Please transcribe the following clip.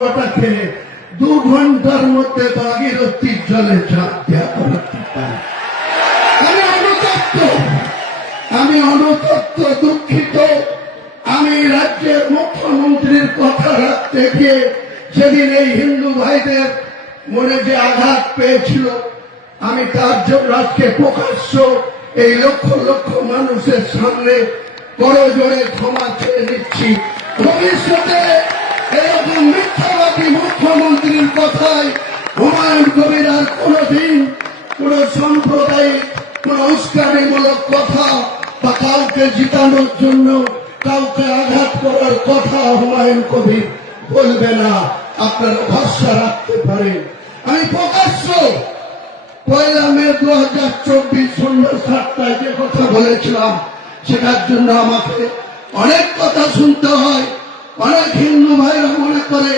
2 ঘন্টার মধ্যে ভাগীরথীর জলে ঝাঁপ দেওয়া করতে পারি। আমি অনুতপ্ত, দুঃখিত। আমি রাজ্যের মুখ্যমন্ত্রীর কথা রাখতে গিয়ে সেদিন এই হিন্দু ভাইদের মনে যে আঘাত পেয়েছিল, আমি তার জন্য আজকে প্রকাশ্য এই লক্ষ লক্ষ মানুষের সামনে করজোড়ে ক্ষমা চেয়ে নিচ্ছি। ভবিষ্যতে এরকম মিথ্যাবাদী মুখ্যমন্ত্রীর কথায় হুমায়ুন কবির আর কোনদিন কোন সাম্প্রদায়িক কোন উস্কানিমূলক কথা বা কাউকে জিতানোর জন্য কাউকে আঘাত করার কথা হুমায়ুন কবির বলবে না, আপনারা ভরসা রাখতে পারেন। আমি প্রকাশ্য 1 মে 2024 সন্ধ্যা 7টায় যে কথা বলেছিলাম সেটার জন্য আমাকে অনেক কথা শুনতে হয়। অনেক হিন্দু ভাইরা মনে করে